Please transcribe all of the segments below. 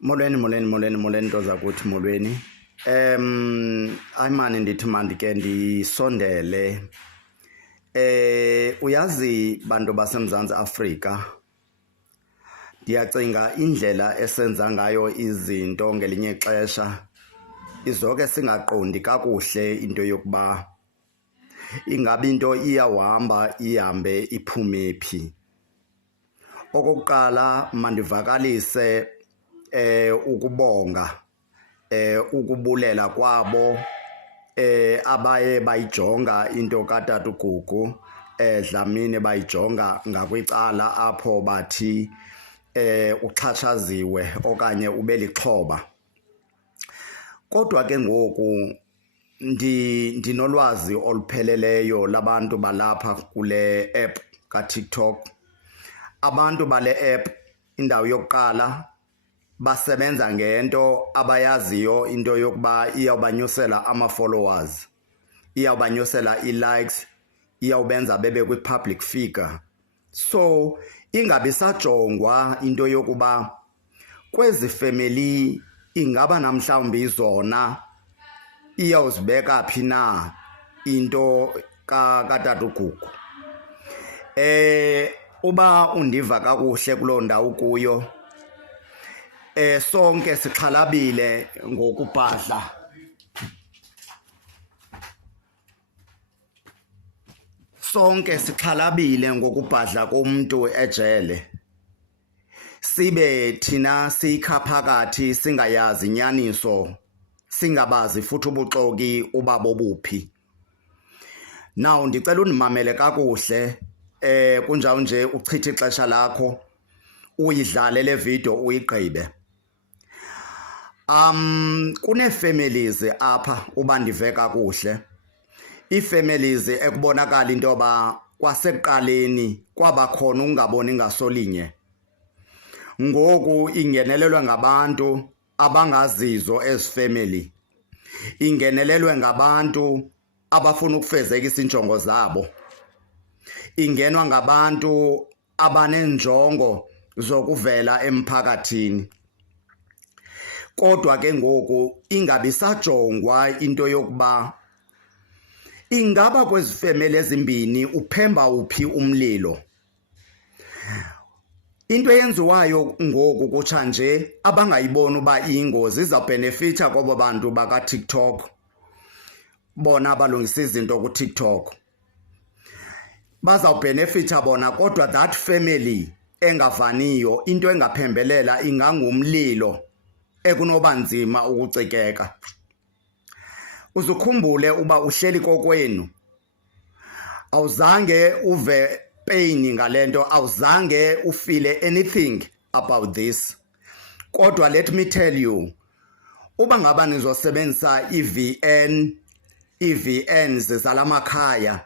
Molweni nto zakuthi molweni. Ayimani ndithi mandike ndisondele. Uyazi bantu baseMzantsi Afrika, ndiyacinga indlela esenza ngayo izinto ngelinye ixesha izoke singaqondi kakuhle into yokuba ingabe into iyawuhamba ihambe iphume phi. Okokuqala mandivakalise ukubonga ukubulela kwabo abaye bayijonga into kaTata uGugu Dlamini bayijonga ngakwicala apho bathi uxhatshaziwe okanye ubelixhoba. Kodwa ke ngoku ndinolwazi olupheleleyo labantu balapha kule app kaTikTok. Abantu bale app indawo yokuqala basebenza ngento abayaziyo into yokuba iyawubanyusela ama-followers, iyawubanyusela i-likes, iyawubenza bebe kwi-public figure. So ingabi sajongwa into yokuba kwezi family ingaba namhlawumbi zona iyawuzibeka phi na into kaTata uGugu. Uba undiva kakuhle kuloo ndawo kuyo, sonke sixhalabile ngokubhadla. Sonke sixhalabile ngokubhadla komuntu ejele. Sibe thina sikha phakathi singayazi inyaniso, singabazi futhi ubuxoki ubabo buphi. Now ndicela undimamele kakuhle, kunjalo nje uchithe ixesha lakho uyidlale le video uyigqibe. Kune-families apha uba ndive kakuhle, ii-families ekubonakala into yoba kwasekuqaleni kwabakhona ungaboni ngasolinye. Ngoku ingenelelwe ngabantu abangazizo ezi family, ingenelelwe ngabantu abafuna ukufezekisa iinjongo zabo, ingenwa ngabantu abanenjongo zokuvela emphakathini. Kodwa ke ngoku ingabi sajongwa into yokuba ingaba kwezi family ezimbini uphemba uphi umlilo. Into eyenziwayo ngoku kutsha nje abangayiboni uba iyingozi izawubhenefitha kwabo bantu bakaTikTok, bona balungisa izinto kuTikTok. Bazawubhenefitha bona, kodwa that family engavaniyo into engaphembelela ingangumlilo ekunoba nzima ukucikeka. Uzukhumbule uba uhleli kokwenu, awuzange uve pain ngalento, awuzange ufile anything about this. Kodwa let me tell you, uba ngaba nizosebenzisa i-VNs zalamakhaya,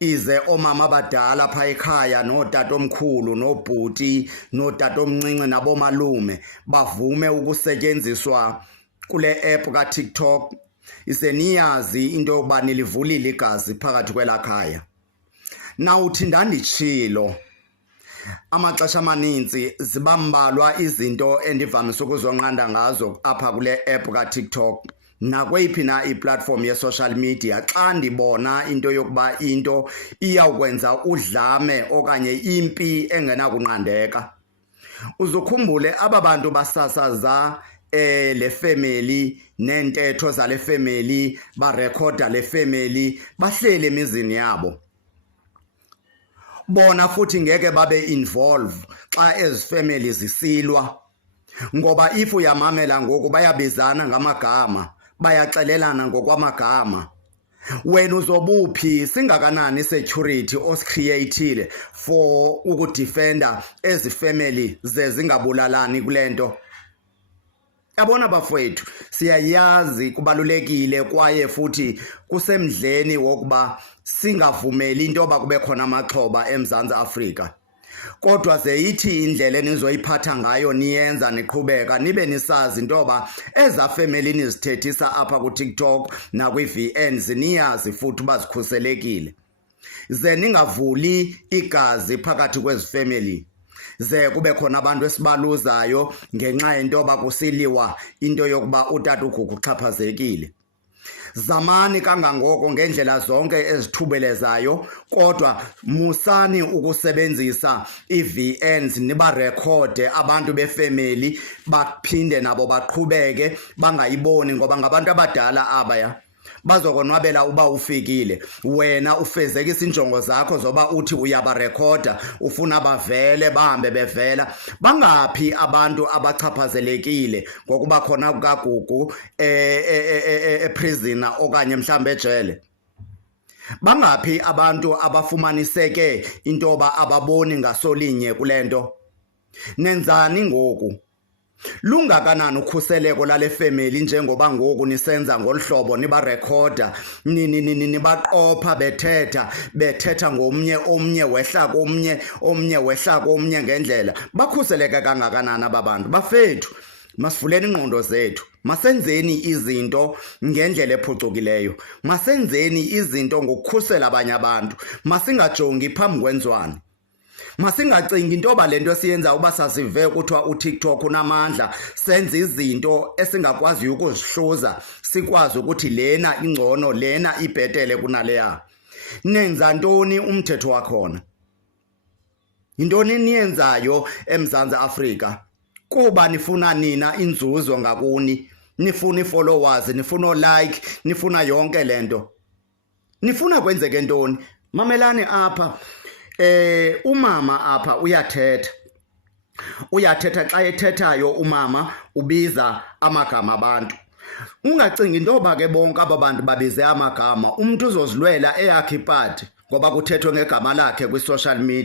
ize omama abadala pha ekhaya notata omkhulu nobhuti notata omncinci nabomalume bavume ukusetyenziswa kule app kaTikTok, ize niyazi into yokuba nilivulile igazi phakathi kwelaa khaya. Nawuthi ndanditshilo amaxesha amaninzi ziba mbalwa izinto endivamise ukuzonqanda ngazo apha kule app kaTikTok nakweyiphi na iplatform ye-social media xa ndibona into yokuba into iyawukwenza udlame okanye impi engenakunqandeka. Uzukhumbule aba bantu basasaza le family nentetho zale family, barekhoda le family, bahleli emizini yabo. Bona futhi ngeke babe involve xa ezi family zisilwa, ngoba if uyamamela ngoku bayabizana ngamagama, bayaxelelana ngokwamagama. Wena uzobuphi singakanani security osicreatile for ukudefenda ezi family zezingabulalani kulento. Yabona bafowethu, siyayazi kubalulekile kwaye futhi kusemdleni wokuba singavumeli into yoba kube khona amaxhoba eMzantsi Afrika. Kodwa ze ithi indlela enizoyiphatha ngayo niyenza niqhubeka nibe nisazi into yoba eza family nizithethisa apha kuTikTok nakwi-VNs niyazi futhi uba zikhuselekile. Ze ningavuli igazi phakathi kwezi family. ze kube khona abantu esibaluzayo ngenxa yento bakusiliwa into yokuba utata uGugu uxhaphazekile. Zamani kangangoko ngendlela zonke ezithubelezayo, kodwa musani ukusebenzisa ii-VNs nibarekhode abantu befemeli baphinde nabo baqhubeke bangayiboni, ngoba ngabantu abadala abaya bazokonwabela uba ufikile. Wena ufezekisa injongo zakho zoba uthi uyabarekhoda, ufuna bavele bahambe bevela. Bangaphi abantu abachaphazelekile ngokuba khona kukaGugu eprison okanye mhlawumbe ejele? Bangaphi abantu abafumaniseke intoba ababoni ngasolinye kule nto? Nenzani ngoku? Lungakanani ukhuseleko lale family njengoba ngoku nisenza ngolhlobo nibarekhoda nibaqopha bethetha ngomnye, omnye wehla komnye, omnye wehla komnye ngendlela? Bakhuseleke kangakanani aba bantu? Bafethu, masivuleni ingqondo zethu, masenzeni izinto ngendlela ephucukileyo, masenzeni izinto ngokukhusela abanye abantu, masingajongi phambi kwenzwane. Masingacingi intoba lento siyenza uba sasive kuthiwa uTikTok unamandla, senze izinto esingakwaziyo ukuzihluza, sikwazi ukuthi lena ingcono, lena ibhetele kunaleya. Nenza ntoni umthetho wakhona? Yintoni niyenzayo eMzantsi Afrika? Kuba nifuna nina inzuzo ngakuni, nifuna i-followers, nifuna o-like, nifuna yonke lento. Nifuna kwenzeke ntoni? Mamelani apha. Umama apha uyathetha xa ethethayo umama ubiza amagama abantu. Ungacingi intoba ke bonke aba bantu babize amagama, umntu uzozilwela eyakhe ipati ngoba kuthethwe ngegama lakhe kwi-social media.